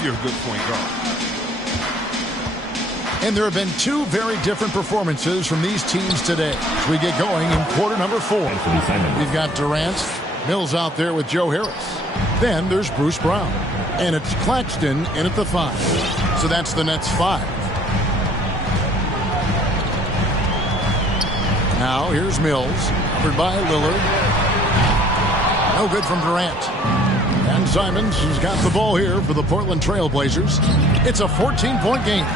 if you're a good point guard. And there have been two very different performances from these teams today as we get going in quarter number 4. We've got Durant, Mills out there with Joe Harris. Then there's Bruce Brown. And it's Claxton in at the 5. So that's the Nets 5. Now here's Mills, covered by Lillard. No good from Durant. And Simons has got the ball here for the Portland Trail Blazers. It's a 14-point game.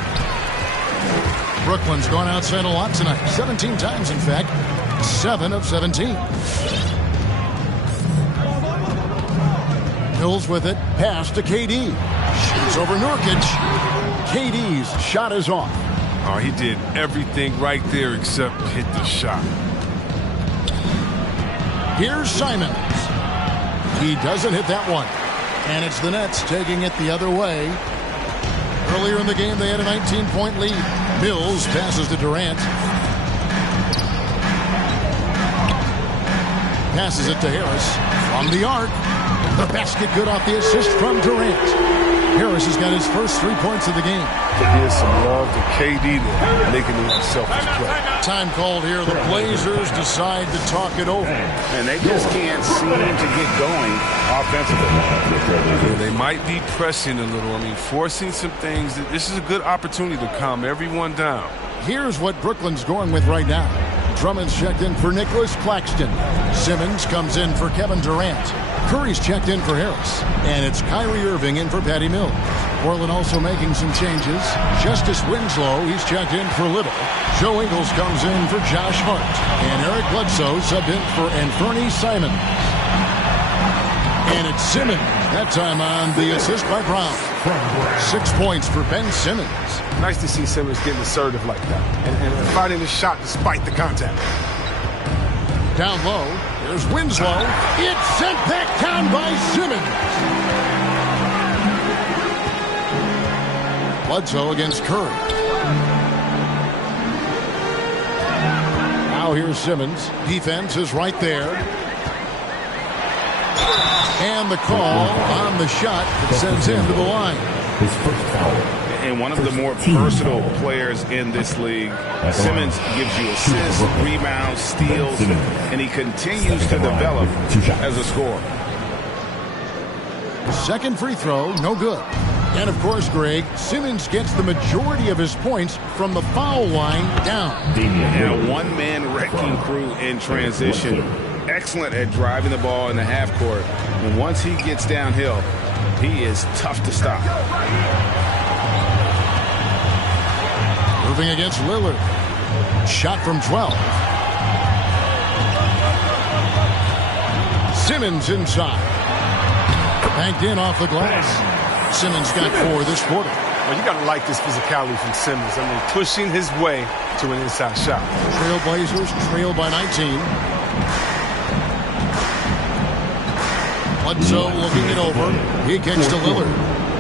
Brooklyn's gone outside a lot tonight. 17 times, in fact. 7 of 17. Mills with it. Pass to KD. Shoots over Nurkic. KD's shot is off. Oh, he did everything right there except hit the shot. Here's Simons. He doesn't hit that one. And it's the Nets taking it the other way. Earlier in the game, they had a 19-point lead. Mills passes to Durant. Passes it to Harris. From the arc. The basket good off the assist from Durant. Harris has got his first 3 points of the game. Here's some love to KD there, making an unselfish play. Time called here. The Blazers decide to talk it over. And they just can't seem to get going offensively. Yeah, they might be pressing a little. I mean, forcing some things. This is a good opportunity to calm everyone down. Here's what Brooklyn's going with right now. Drummond's checked in for Nicholas Claxton. Simmons comes in for Kevin Durant. Curry's checked in for Harris. And it's Kyrie Irving in for Patty Mills. Portland also making some changes. Justice Winslow, he's checked in for Little. Joe Ingles comes in for Josh Hart. And Eric Bledsoe subbed in for Anthony Simon. And it's Simmons. That time on the assist by Brown. 6 points for Ben Simmons. Nice to see Simmons getting assertive like that and fighting the shot despite the contact. Down low, there's Winslow. It's sent back down by Simmons. Bledsoe against Curry. Now here's Simmons. Defense is right there. And the call on the shot that sends him to the line. His first foul. And one of the more versatile players in this league. Simmons gives you assists, rebounds, steals, and he continues to develop as a scorer. Second free throw, no good. And of course, Greg, Simmons gets the majority of his points from the foul line down. And a one-man wrecking crew in transition. Excellent at driving the ball in the half court. And once he gets downhill, he is tough to stop. Moving against Lillard. Shot from 12. Simmons inside. Banked in off the glass. Simmons got 4 this quarter. Well, you got to like this physicality from Simmons. I mean, pushing his way to an inside shot. Trailblazers trail by 19. Bledsoe looking it over. He kicks to Lillard.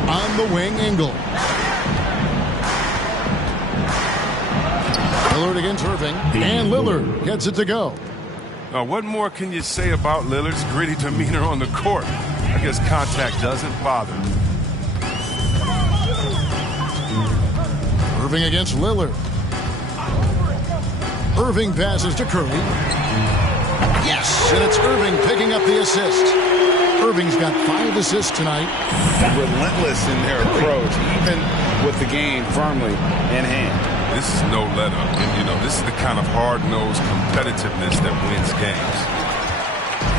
On the wing, Ingles. Lillard against Irving. And Lillard gets it to go. What more can you say about Lillard's gritty demeanor on the court? I guess contact doesn't bother. Irving against Lillard. Irving passes to Curry. Yes, and it's Irving picking up the assist. Irving's got 5 assists tonight. Relentless in their approach, even with the game firmly in hand. This is no let-up. And, this is the kind of hard-nosed competitiveness that wins games.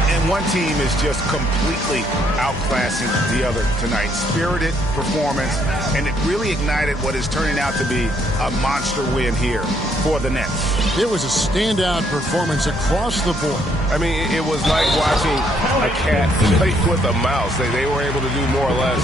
And one team is just completely outclassing the other tonight. Spirited performance, and it really ignited what is turning out to be a monster win here for the Nets. It was a standout performance across the board. I mean, it was like watching a cat play with a mouse. They were able to do more or less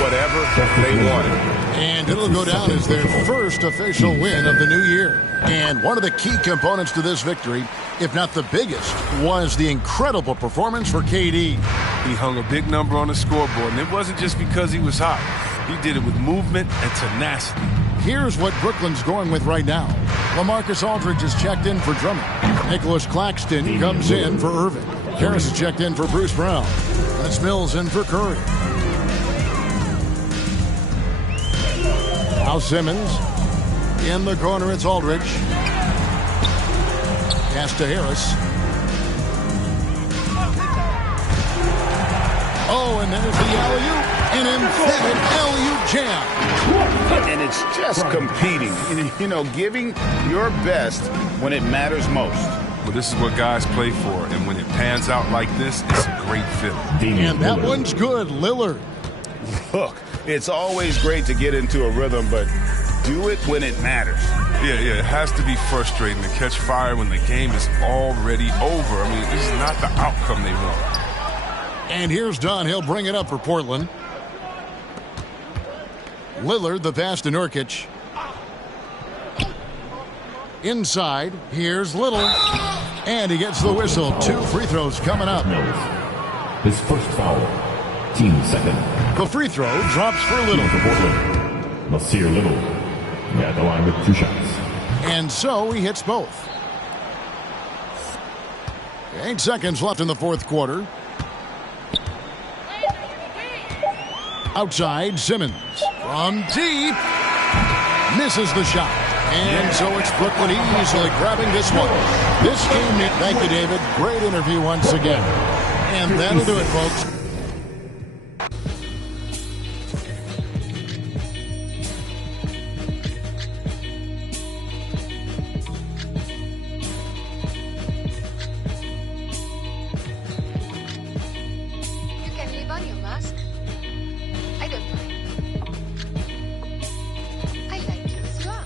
whatever they wanted. And it'll go down as their first official win of the new year. And one of the key components to this victory, if not the biggest, was the incredible performance for KD. He hung a big number on the scoreboard, and it wasn't just because he was hot. He did it with movement and tenacity. Here's what Brooklyn's going with right now. LaMarcus Aldridge is checked in for Drummond. Nicholas Claxton comes in for Irving. Harris is checked in for Bruce Brown. And it's Mills in for Curry. Now Simmons. In the corner, it's Aldridge. Pass to Harris. Oh, and there's the alley-oop. An emphatic alley-oop jam. And it's just competing, you know, giving your best when it matters most. Well, this is what guys play for, and when it pans out like this, it's a great feeling. And that one's good, Lillard. Look, it's always great to get into a rhythm, but do it when it matters. Yeah, it has to be frustrating to catch fire when the game is already over. I mean, this is not the outcome they want. And here's Dunn. He'll bring it up for Portland. Lillard, the pass to Nurkic. Inside, here's Little. And he gets the whistle. 2 free throws coming up. His first foul. Team second. The free throw drops for Little. For Portland, Nasir Little. At the line with 2 shots. And so he hits both. 8 seconds left in the fourth quarter. Outside, Simmons. From deep. Misses the shot. And so it's Brooklyn easily grabbing this one. This game, thank you, David. Great interview once again. And that'll do it, folks. You can leave on your mask. I don't mind. I like you as you are.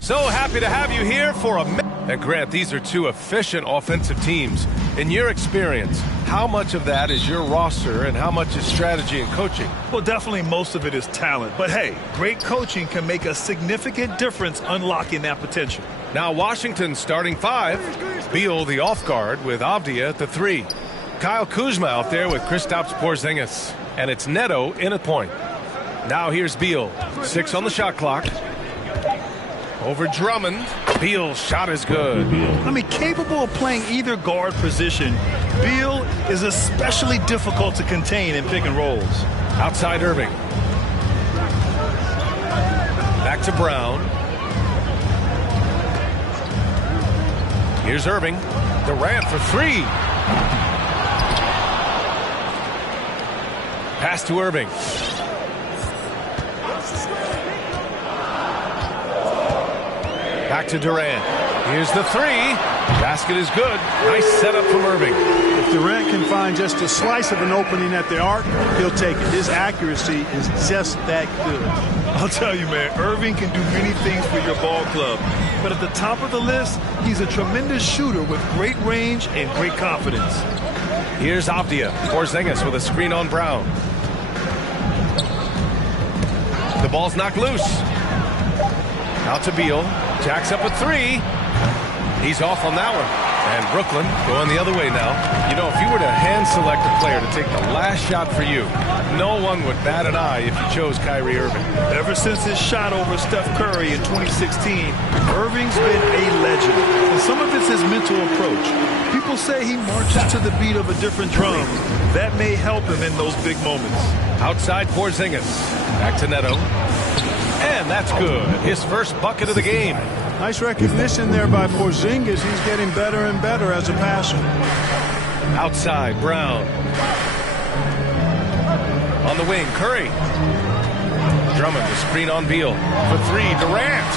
So happy to have you here for a minute. And Grant, these are 2 efficient offensive teams. In your experience, how much of that is your roster and how much is strategy and coaching? Well, definitely most of it is talent. But hey, great coaching can make a significant difference unlocking that potential. Now Washington's starting 5. Beal the off guard with Avdia at the 3. Kyle Kuzma out there with Kristaps Porzingis. And it's Neto in at point. Now here's Beal. 6 on the shot clock. Over Drummond. Beal's shot is good. I mean, capable of playing either guard position, Beal is especially difficult to contain in pick and rolls. Outside Irving. Back to Brown. Here's Irving. Durant for 3. Pass to Irving. Back to Durant. Here's the 3. Basket is good. Nice setup from Irving. If Durant can find just a slice of an opening at the arc, he'll take it. His accuracy is just that good. I'll tell you, man, Irving can do many things for your ball club. But at the top of the list, he's a tremendous shooter with great range and great confidence. Here's Avdia. Porzingis with a screen on Brown. The ball's knocked loose. Out to Beal. Jacks up a 3. He's off on that one. And Brooklyn going the other way now. You know, if you were to hand select a player to take the last shot for you, no one would bat an eye if you chose Kyrie Irving. Ever since his shot over Steph Curry in 2016, Irving's been a legend. And some of it's his mental approach. People say he marches to the beat of a different drum. That may help him in those big moments. Outside Porzingis. Back to Neto. And that's good. His first bucket of the game. Nice recognition there by Porzingis. He's getting better and better as a passer. Outside, Brown. On the wing, Curry. Drummond, the screen on Beal. For 3, Durant.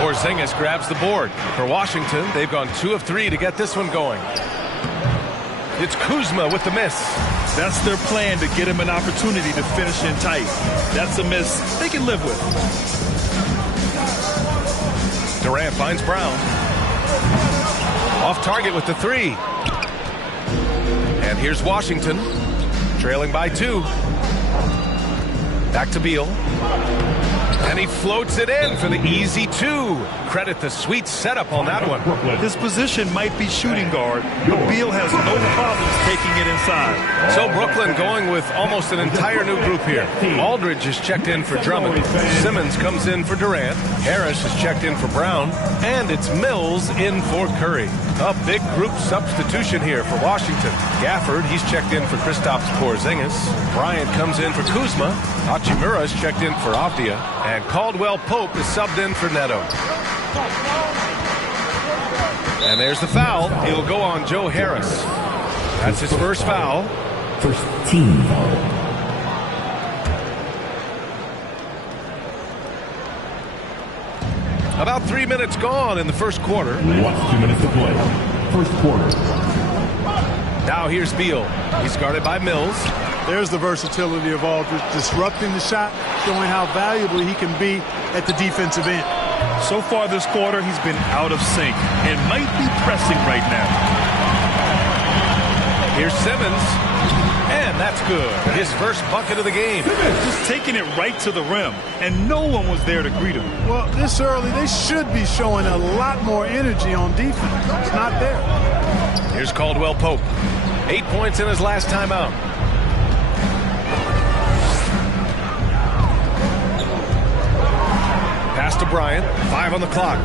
Porzingis grabs the board. For Washington, they've gone 2 of 3 to get this one going. It's Kuzma with the miss. That's their plan to get him an opportunity to finish in tight. That's a miss they can live with. Durant finds Brown. Off target with the 3. And here's And he floats it in for the easy 2. Credit the sweet setup on that one. His position might be shooting guard, but Beal has no problems taking it inside. So Brooklyn going with almost an entire new group here. Aldridge is checked in for Drummond. Simmons comes in for Durant. Harris is checked in for Brown. And it's Mills in for Curry. A big group substitution here for Washington. Gafford, he's checked in for Kristaps Porzingis. Bryant comes in for Kuzma. Hachimura is checked in for Avdia. And Caldwell Pope is subbed in for Neto. And there's the foul. It'll go on Joe Harris. That's his first foul. First team foul. About 3 minutes gone in the first quarter. 2 minutes to play. First quarter. Now here's Beal. He's guarded by Mills. There's the versatility of Aldridge, disrupting the shot, showing how valuable he can be at the defensive end. So far this quarter, he's been out of sync and might be pressing right now. Here's Simmons. And that's good. His first bucket of the game. Just taking it right to the rim, and no one was there to greet him. Well, this early, they should be showing a lot more energy on defense. It's not there. Here's Caldwell Pope. 8 points in his last time out. Pass to Bryant. 5 on the clock.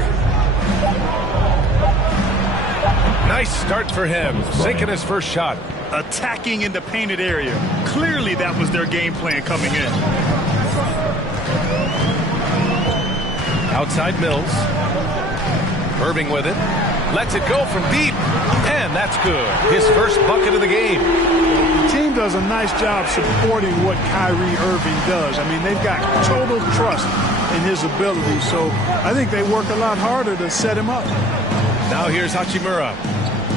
Nice start for him. Sinking his first shot. Attacking in the painted area. Clearly that was their game plan coming in. Outside Mills. Irving with it. Lets it go from deep. And that's good. His first bucket of the game. The team does a nice job supporting what Kyrie Irving does. I mean, they've got total trust in his ability, so I think they work a lot harder to set him up. Now here's Hachimura.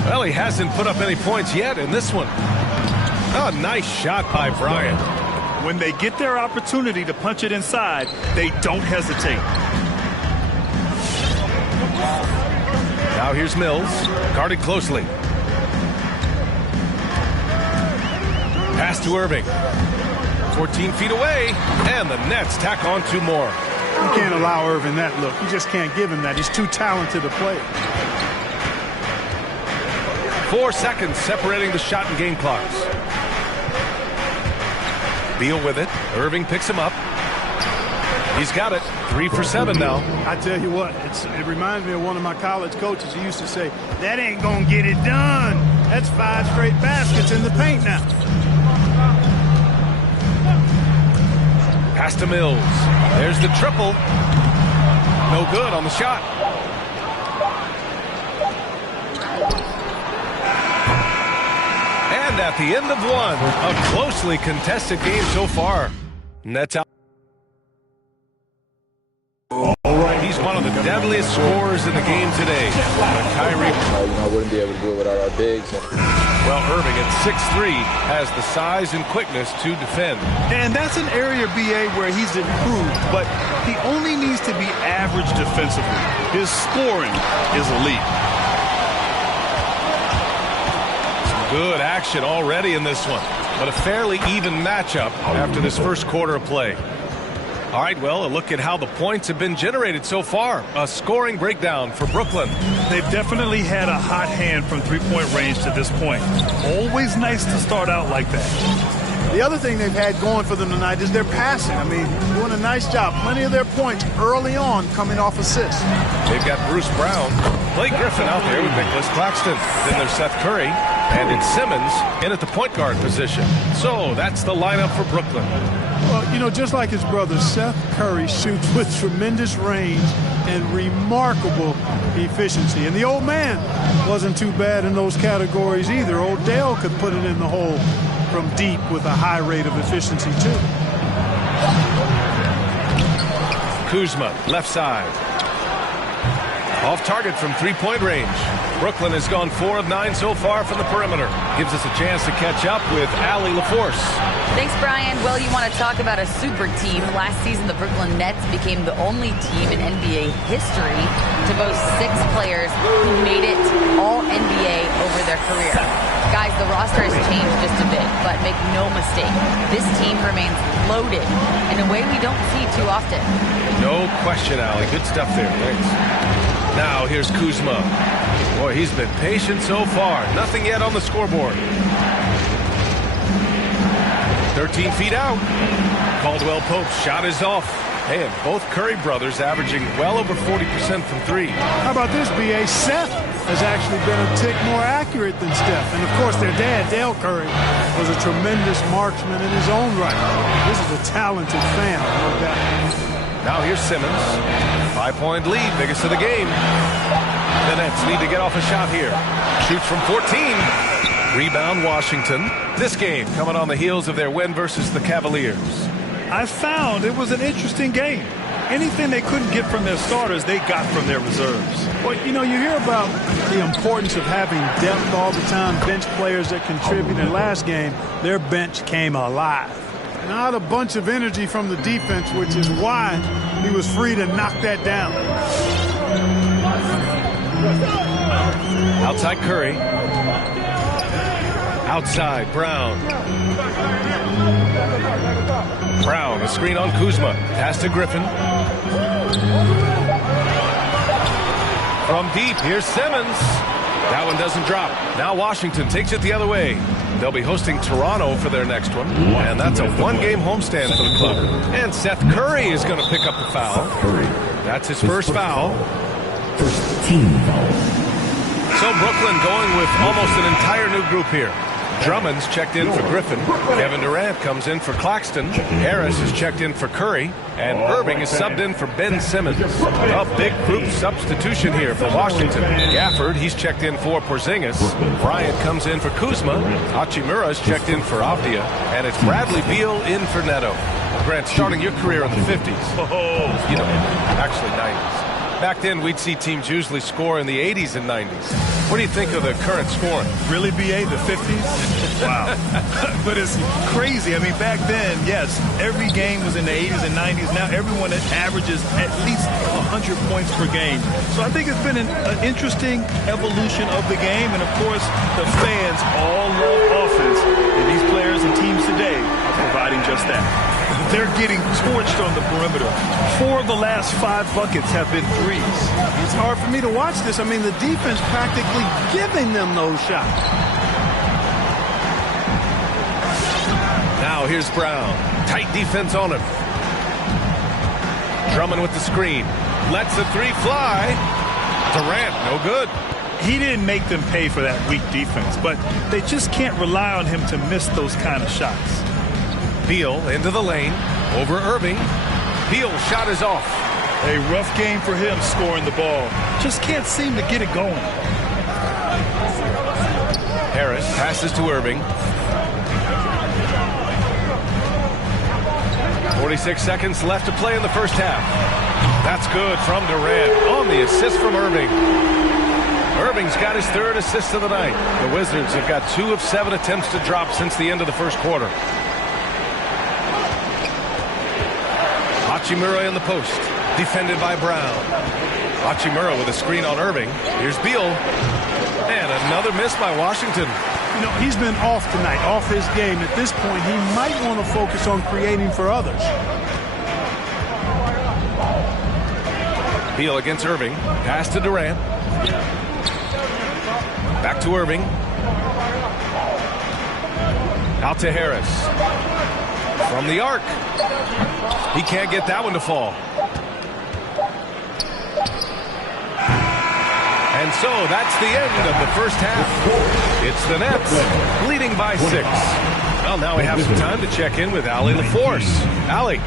Well, he hasn't put up any points yet in this one. Oh, nice shot by Bryant. When they get their opportunity to punch it inside, they don't hesitate. Now here's Mills, guarded closely. Pass to Irving. 14 feet away, and the Nets tack on 2 more. You can't allow Irving that look. You just can't give him that. He's too talented a player. 4 seconds separating the shot and game clocks. Beal with it. Irving picks him up. He's got it. 3 for 7 now. I tell you what, it reminds me of one of my college coaches. He used to say, that ain't gonna get it done. That's 5 straight baskets in the paint now. Pass to Mills. There's the triple. No good on the shot. And at the end of one, a closely contested game so far. Nets out. He's one of the deadliest scorers in the game today. Kyrie. I wouldn't be able to do it without our bigs. Well, Irving at 6'3" has the size and quickness to defend. And that's an area, BA, where he's improved, but he only needs to be average defensively. His scoring is elite. Some good action already in this one, but a fairly even matchup after this first quarter of play. All right, well, a look at how the points have been generated so far. A scoring breakdown for Brooklyn. They've definitely had a hot hand from three-point range to this point. Always nice to start out like that. The other thing they've had going for them tonight is their passing. I mean, doing a nice job. Plenty of their points early on coming off assists. They've got Bruce Brown, Blake Griffin out there with Nicholas Claxton. Then there's Seth Curry, and it's Simmons in at the point guard position. So that's the lineup for Brooklyn. Well, you know, just like his brother, Seth Curry shoots with tremendous range and remarkable efficiency. And the old man wasn't too bad in those categories either. Odell could put it in the hole from deep with a high rate of efficiency, too. Kuzma, left side. Off target from three-point range. Brooklyn has gone 4 of 9 so far from the perimeter. Gives us a chance to catch up with Allie LaForce. Thanks, Brian. Well, you want to talk about a super team. Last season, the Brooklyn Nets became the only team in NBA history to boast 6 players who made it all NBA over their career. Guys, the roster has changed just a bit, but make no mistake, this team remains loaded in a way we don't see too often. No question, Allie. Good stuff there. Thanks. Now here's Kuzma. Boy, he's been patient so far. Nothing yet on the scoreboard. 13 feet out. Caldwell Pope's shot is off. Hey, and both Curry brothers averaging well over 40% from three. How about this, B.A.? Seth has actually been a tick more accurate than Steph. And, of course, their dad, Dale Curry, was a tremendous marksman in his own right. This is a talented family, no doubt. Now here's Simmons. 5-point lead, biggest of the game. The Nets need to get off a shot here. Shoots from 14. Rebound Washington. This game coming on the heels of their win versus the Cavaliers. I found it was an interesting game. Anything they couldn't get from their starters, they got from their reserves. Well, you know, you hear about the importance of having depth all the time, bench players that contribute. In last game, their bench came alive. Not a bunch of energy from the defense, which is why he was free to knock that down. Outside Curry. Outside Brown. Brown, a screen on Kuzma. Pass to Griffin. From deep, here's Simmons. That one doesn't drop. Now Washington takes it the other way. They'll be hosting Toronto for their next one. And that's a one-game homestand for the club. And Seth Curry is going to pick up the foul. That's his first foul. First team foul. So Brooklyn going with almost an entire new group here. Drummond's checked in for Griffin. Kevin Durant comes in for Claxton. Harris is checked in for Curry. And Irving is subbed in for Ben Simmons. A big group substitution here for Washington. Gafford, he's checked in for Porzingis. Bryant comes in for Kuzma. Hachimura's checked in for Avdia. And it's Bradley Beal in for Neto. Grant, starting your career in the 50s. You know, actually 90s. Back then, we'd see teams usually score in the 80s and 90s. What do you think of the current scoring? Really, B.A., the 50s? Wow. But it's crazy. I mean, back then, yes, every game was in the 80s and 90s. Now everyone averages at least 100 points per game. So I think it's been an interesting evolution of the game. And, of course, the fans all love offense. And these players and teams today are providing just that. They're getting torched on the perimeter. 4 of the last 5 buckets have been threes. It's hard for me to watch this. I mean, the defense practically giving them those shots. Now here's Brown. Tight defense on him. Drummond with the screen. Lets the three fly. Durant, no good. He didn't make them pay for that weak defense, but they just can't rely on him to miss those kind of shots. Beal into the lane, over Irving. Beal's shot is off. A rough game for him scoring the ball. Just can't seem to get it going. Harris passes to Irving. 46 seconds left to play in the first half. That's good from Durant on the assist from Irving. Irving's got his 3rd assist of the night. The Wizards have got 2 of 7 attempts to drop since the end of the first quarter. Hachimura in the post, defended by Brown. Hachimura with a screen on Irving. Here's Beal. And another miss by Washington. You know, he's been off tonight, off his game. At this point, he might want to focus on creating for others. Beal against Irving. Pass to Durant. Back to Irving. Out to Harris. From the arc. He can't get that one to fall. And so that's the end of the first half. It's the Nets leading by 6. Well, now we have some time to check in with Allie LaForce. Allie.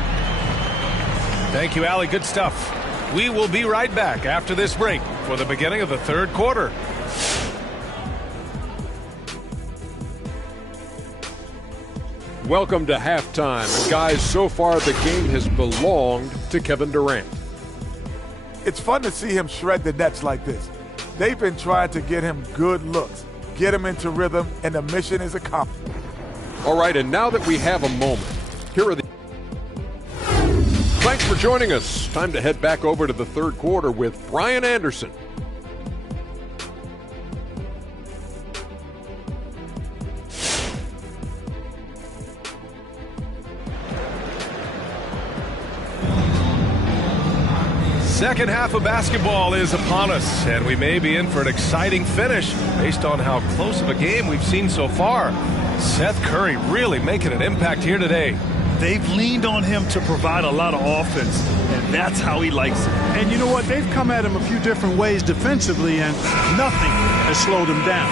Thank you, Allie. Good stuff. We will be right back after this break for the beginning of the third quarter. Welcome to halftime. And guys, so far the game has belonged to Kevin Durant. It's fun to see him shred the Nets like this. They've been trying to get him good looks, get him into rhythm, and the mission is accomplished. All right, and now that we have a moment, here are the... Thanks for joining us. Time to head back over to the third quarter with Brian Anderson. Second half of basketball is upon us, and we may be in for an exciting finish based on how close of a game we've seen so far. Seth Curry really making an impact here today. They've leaned on him to provide a lot of offense, and that's how he likes it. And you know what? They've come at him a few different ways defensively, and nothing has slowed him down.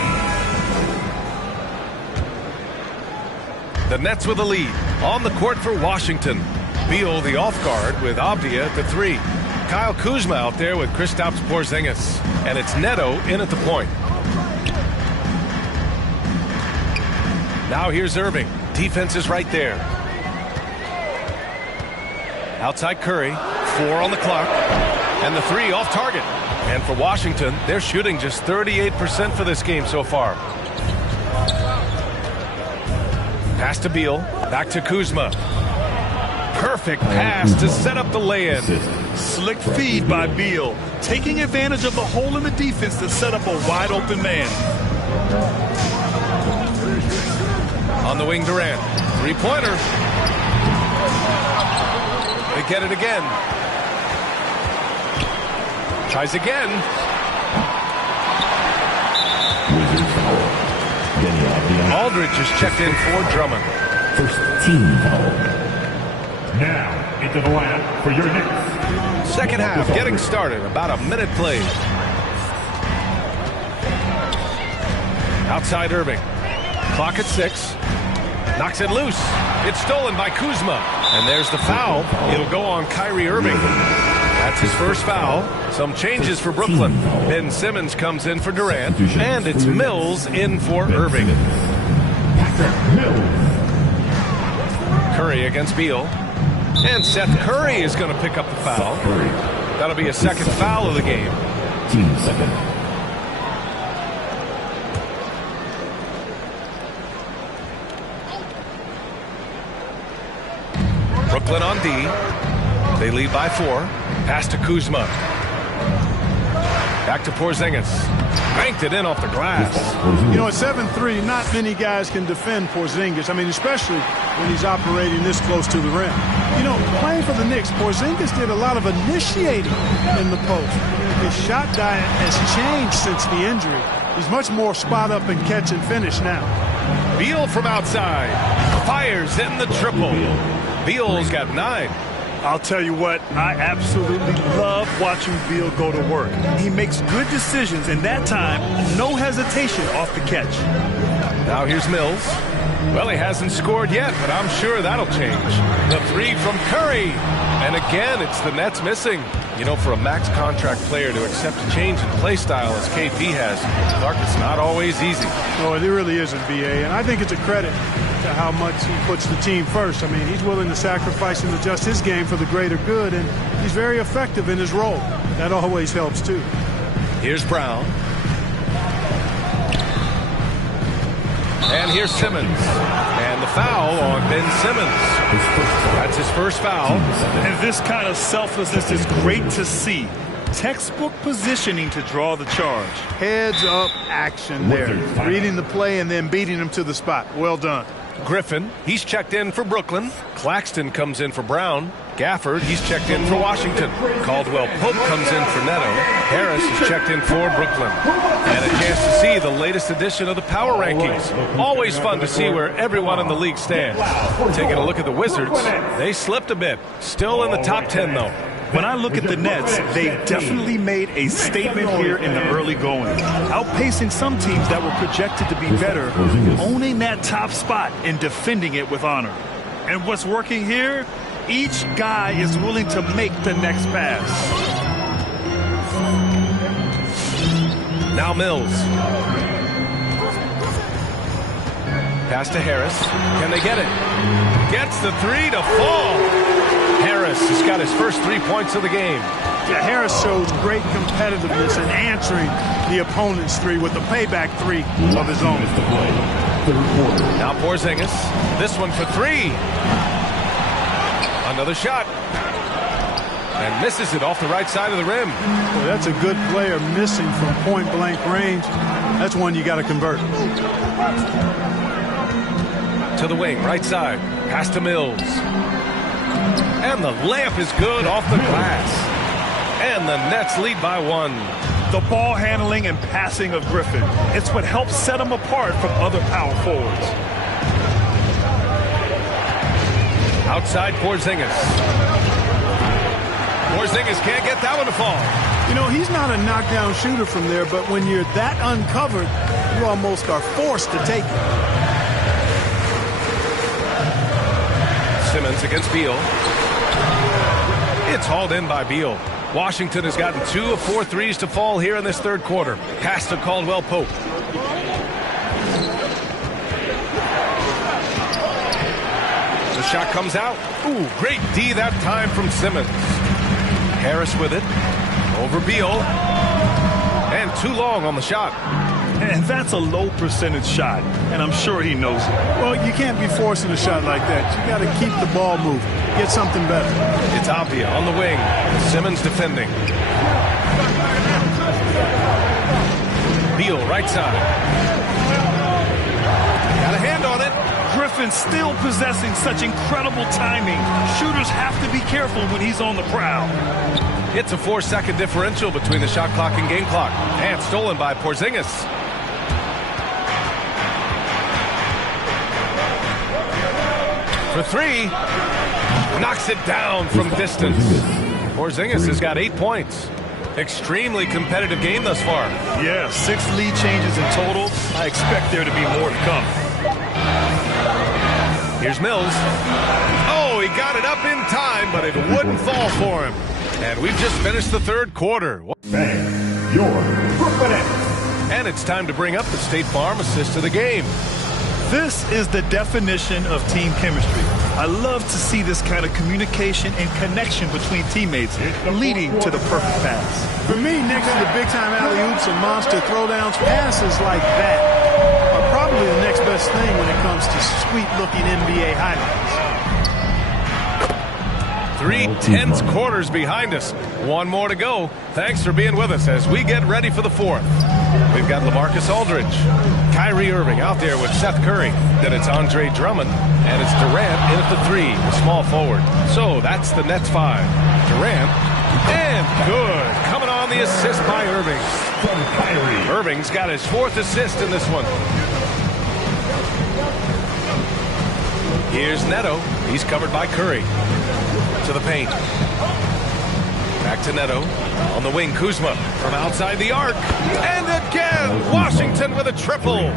The Nets with a lead. On the court for Washington. Beal the off guard with Avdia at the 3. Kyle Kuzma out there with Kristaps Porzingis. And it's Neto in at the point. Now here's Irving. Defense is right there. Outside Curry. 4 on the clock. And the 3 off target. And for Washington, they're shooting just 38% for this game so far. Pass to Beal. Back to Kuzma. Perfect pass to set up the lay-in. Slick feed by Beal, taking advantage of the hole in the defense to set up a wide-open man. On the wing, Durant. Three-pointer. They get it again. Tries again. Aldridge is checked in for Drummond. First team foul. Now into the line for your Knicks. Second half getting started. About a minute played. Outside Irving. Clock at 6. Knocks it loose. It's stolen by Kuzma. And there's the foul. It'll go on Kyrie Irving. That's his first foul. Some changes for Brooklyn. Ben Simmons comes in for Durant. And it's Mills in for Irving. Curry against Beal. And Seth Curry is going to pick up the foul. That'll be a second foul of the game. Team second. Brooklyn on D. They lead by 4. Pass to Kuzma. Back to Porzingis. Banked it in off the glass. You know, at 7'3", not many guys can defend Porzingis. I mean, especially when he's operating this close to the rim. You know, playing for the Knicks, Porzingis did a lot of initiating in the post. His shot diet has changed since the injury. He's much more spot up and catch and finish now. Beal from outside. Fires in the triple. Beal's got 9. I'll tell you what, I absolutely love watching Beal go to work. He makes good decisions, and that time, no hesitation off the catch. Now here's Mills. Well, he hasn't scored yet, but I'm sure that'll change. The 3 from Curry. And again, it's the Nets missing. You know, for a max contract player to accept a change in play style as KP has, Clark, it's not always easy. No, it really isn't, BA. And I think it's a credit to how much he puts the team first. I mean, he's willing to sacrifice and adjust his game for the greater good, and he's very effective in his role. That always helps, too. Here's Brown. And here's Simmons. And the foul on Ben Simmons. That's his first foul. And this kind of selflessness is great to see. Textbook positioning to draw the charge. Heads up action there. Reading the play and then beating him to the spot. Well done. Griffin, he's checked in for Brooklyn. Claxton comes in for Brown. Gafford, he's checked in for Washington. Caldwell Pope comes in for Neto. Harris is checked in for Brooklyn. And a chance to see the latest edition of the power rankings. Always fun to see where everyone in the league stands. Taking a look at the Wizards, they slipped a bit. Still in the top 10, though. When I look at the Nets, they definitely made a statement here in the early going, outpacing some teams that were projected to be better, owning that top spot and defending it with honor. And what's working here? Each guy is willing to make the next pass. Now Mills. Pass to Harris. Can they get it? Gets the 3 to fall. Harris has got his first 3 points of the game. Yeah, Harris shows great competitiveness in answering the opponent's 3 with the payback 3 of his own. Now Porzingis. This one for 3. Another shot. And misses it off the right side of the rim. Well, that's a good player missing from point-blank range. That's one you got to convert. To the wing, right side. Pass to Mills. And the layup is good off the glass. And the Nets lead by 1. The ball handling and passing of Griffin. It's what helps set him apart from other power forwards. Outside Porzingis. Porzingis can't get that one to fall. You know, he's not a knockdown shooter from there, but when you're that uncovered, you almost are forced to take it. Simmons against Beal. It's hauled in by Beal. Washington has gotten 2 of 4 threes to fall here in this third quarter. Pass to Caldwell Pope. The shot comes out. Ooh, great D that time from Simmons. Harris with it. Over Beal. And too long on the shot. And that's a low percentage shot, and I'm sure he knows it. Well, you can't be forcing a shot like that. You got to keep the ball moving. Get something better. It's Avdia on the wing. Simmons defending. Beal right side. Got a hand on it. Griffin still possessing such incredible timing. Shooters have to be careful when he's on the prowl. It's a 4-second differential between the shot clock and game clock. And stolen by Porzingis. For 3. Knocks it down from distance. Porzingis has got 8 points. Extremely competitive game thus far. Yeah, 6 lead changes in total. I expect there to be more to come. Here's Mills. Oh, he got it up in time, but it wouldn't fall for him. And we've just finished the third quarter. Bang, your Brooklyn Nets. And it's time to bring up the State Farm assist of the game. This is the definition of team chemistry. I love to see this kind of communication and connection between teammates leading to the perfect pass. For me, next to the big-time alley-oops and monster throwdowns, passes like that are probably the next best thing when it comes to sweet-looking NBA highlights. 3 tense quarters behind us. 1 more to go. Thanks for being with us as we get ready for the 4th. We've got LaMarcus Aldridge, Kyrie Irving out there with Seth Curry. Then it's Andre Drummond, and it's Durant in at the 3, the small forward. So that's the Nets 5. Durant, and good. Coming on the assist by Irving. From Kyrie. Irving's got his 4th assist in this one. Here's Neto. He's covered by Curry. To the paint. Back to Neto. On the wing, Kuzma from outside the arc. And again, Washington with a triple.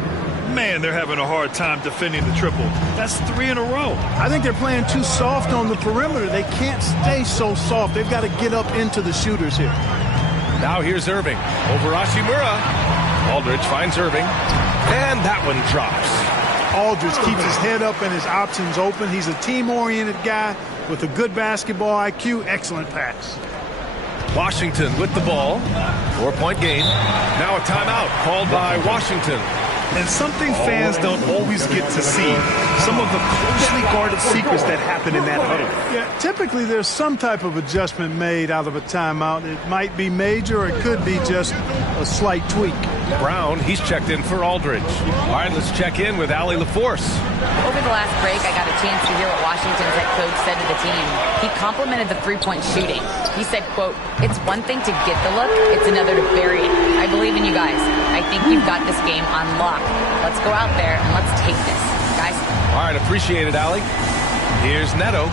Man, they're having a hard time defending the triple. That's 3 in a row. I think they're playing too soft on the perimeter. They can't stay so soft. They've got to get up into the shooters here. Now here's Irving. Over Hachimura. Aldridge finds Irving. And that one drops. Aldridge keeps his head up and his options open. He's a team-oriented guy with a good basketball IQ. Excellent pass. Washington with the ball. 4-point game. Now a timeout called by Washington. And something fans don't always get to see. Some of the closely guarded secrets that happen in that huddle. Yeah, typically there's some type of adjustment made out of a timeout. It might be major or it could be just a slight tweak. Brown, he's checked in for Aldridge. All right, let's check in with Allie LaForce. Over the last break, I got a chance to hear what Washington's head coach said to the team. He complimented the three-point shooting. He said, quote, "It's one thing to get the look, it's another to bury it. I believe in you guys. I think you've got this game on lock. Let's go out there and let's take this, guys." All right, appreciate it, Allie. Here's Neto.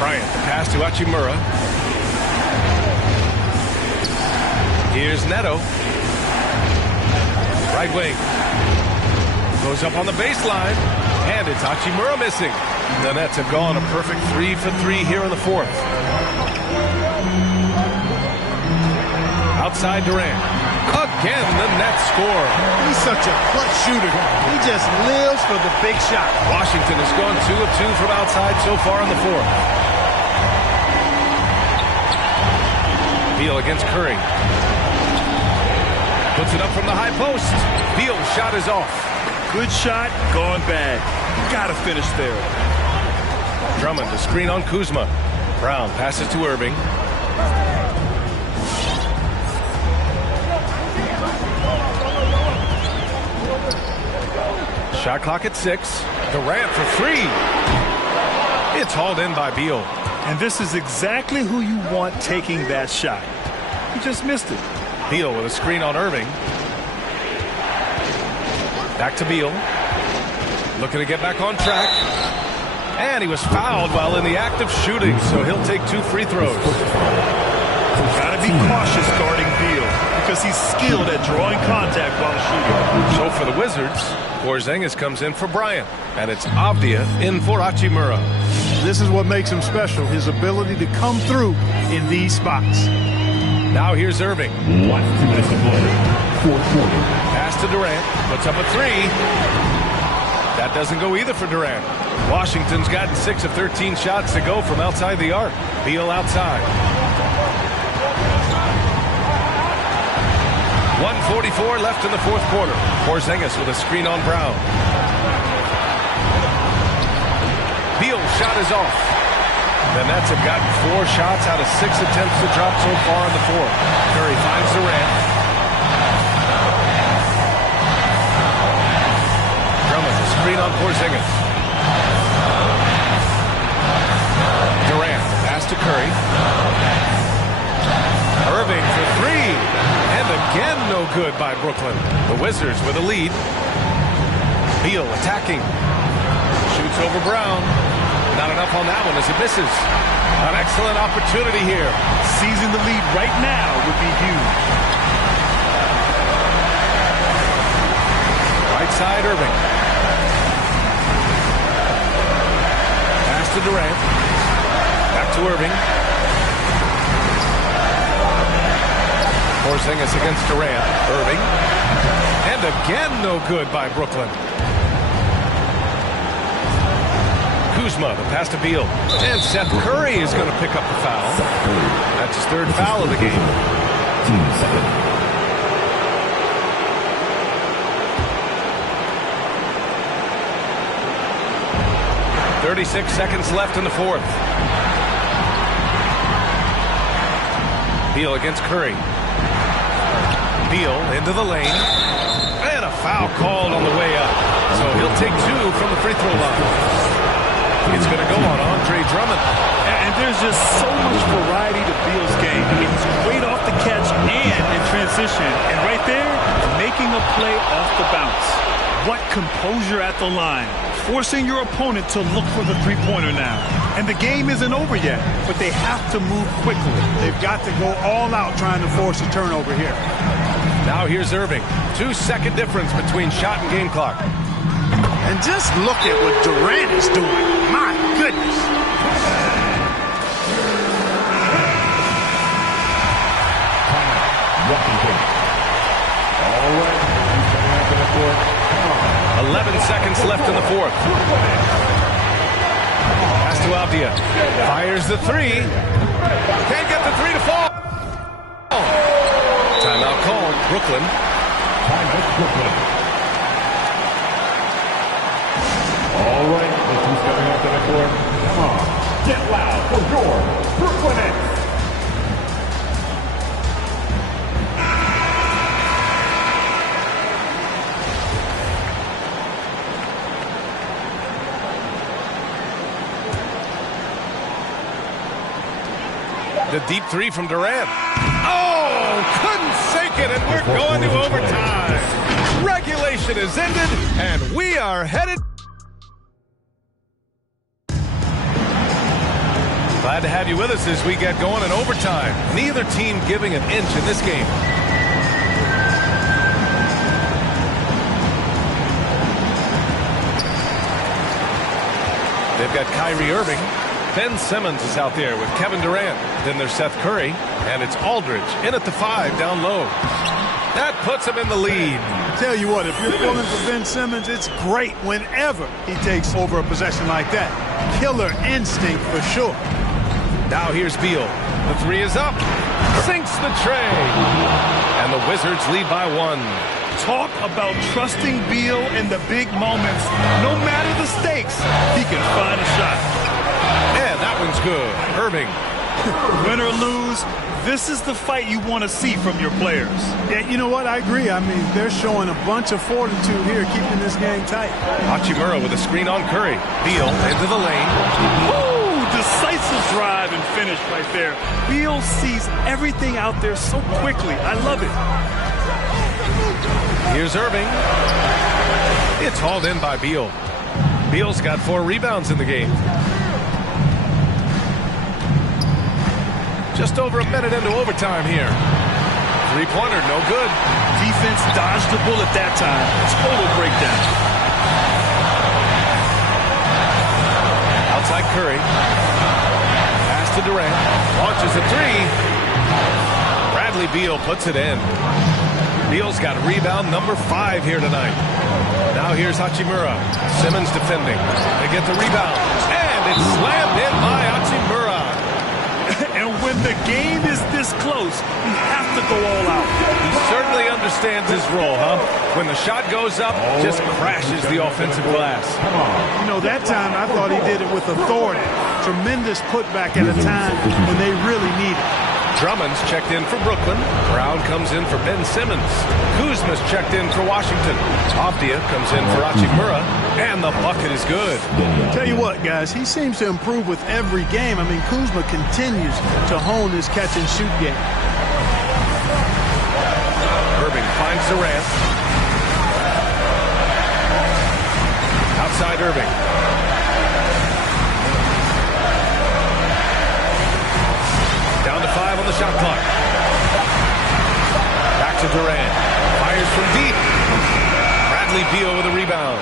Bryant, the pass to Hachimura. Here's Neto. Right wing. Goes up on the baseline. And it's Hachimura missing. The Nets have gone a perfect 3 for 3 here in the 4th. Outside Durant. Again, the Nets score. He's such a clutch shooter. He just lives for the big shot. Washington has gone 2 of 2 from outside so far in the 4th. Beal against Curry. Puts it up from the high post. Beal's shot is off. Good shot, gone bad. Gotta finish there. Drummond, the screen on Kuzma. Brown passes to Irving. Shot clock at 6. Durant for 3. It's hauled in by Beal. And this is exactly who you want taking that shot. He just missed it. Beal with a screen on Irving. Back to Beal. Looking to get back on track. And he was fouled while in the act of shooting, so he'll take 2 free throws. Got to be cautious guarding Beal because he's skilled at drawing contact while shooting. So for the Wizards, Porzingis comes in for Bryant, and it's Avdia in for Hachimura. This is what makes him special, his ability to come through in these spots. Now here's Irving. 2 minutes to play. 4:40. Pass to Durant. Puts up a 3. That doesn't go either for Durant. Washington's gotten 6 of 13 shots to go from outside the arc. Beal outside. 1:44 left in the 4th quarter. Porzingis with a screen on Brown. Beal's shot is off. The Nets have gotten 4 shots out of 6 attempts to drop so far in the 4th. Curry finds Durant. Drummond, a screen on Porzingis. Durant, pass to Curry. Irving for 3. And again, no good by Brooklyn. The Wizards with a lead. Beal attacking. Shoots over Brown. Not enough on that one as it misses. An excellent opportunity here. Seizing the lead right now would be huge. Right side, Irving. Pass to Durant. Back to Irving. Porzingis against Durant. Irving. And again, no good by Brooklyn. Kuzma, the pass to Beal. And Seth Curry is going to pick up the foul. That's his 3rd foul of the game. Team 7. 36 seconds left in the 4th. Beal against Curry. Beal into the lane. And a foul called on the way up. So he'll take 2 from the free throw line. It's going to go on Andre Drummond. And there's just so much variety to Beal's game. I mean, he's great off the catch and in transition. And right there, making a play off the bounce. What composure at the line. Forcing your opponent to look for the three-pointer now. And the game isn't over yet, but they have to move quickly. They've got to go all out trying to force a turnover here. Now here's Irving. 2-second difference between shot and game clock. And just look at what Durant is doing. My goodness. All right. 11 seconds left in the 4th. Pass to Avdia. Fires the 3. Can't get the 3 to fall. Timeout called. Brooklyn. Timeout Brooklyn. All right, let's who's coming up to the court. Come on, get loud for your Brooklyn Nets. The deep 3 from Durant. Oh, couldn't sink it, and we're going to overtime. Regulation is ended, and we are headed. Glad to have you with us as we get going in overtime. Neither team giving an inch in this game. They've got Kyrie Irving. Ben Simmons is out there with Kevin Durant. Then there's Seth Curry, and it's Aldridge in at the 5 down low. That puts him in the lead. Tell you what, if you're pulling for Ben Simmons, it's great whenever he takes over a possession like that. Killer instinct for sure. Now here's Beal. The 3 is up. Sinks the tray. And the Wizards lead by 1. Talk about trusting Beal in the big moments. No matter the stakes, he can find a shot. And that one's good. Irving. Win or lose, this is the fight you want to see from your players. Yeah, you know what? I agree. I mean, they're showing a bunch of fortitude here, keeping this game tight. Hachimura with a screen on Curry. Beal into the lane. Ooh, decisive drive and finish right there. Beal sees everything out there so quickly. I love it. Here's Irving. It's hauled in by Beal. Beal's got 4 rebounds in the game. Just over a minute into overtime here. Three-pointer, no good. Defense dodged the bullet that time. Total breakdown. Outside Curry. Pass to Durant. Launches a 3. Bradley Beal puts it in. Beal's got rebound number 5 here tonight. Now here's Hachimura. Simmons defending. They get the rebound. And it's slammed in by Hachimura. And when the game is this close, you have to go all out. He certainly understands his role, huh? When the shot goes up, just crashes the offensive glass. You know, that time I thought he did it with authority. Tremendous putback at a time when they really need it. Drummond's checked in for Brooklyn. Brown comes in for Ben Simmons. Kuzma's checked in for Washington. Avdia comes in for Hachimura. And the bucket is good. Tell you what, guys, he seems to improve with every game. I mean, Kuzma continues to hone his catch-and-shoot game. Irving finds Durant. Outside Irving. Down to 5 on the shot clock. Back to Durant. Fires from deep. Bradley Beal with a rebound.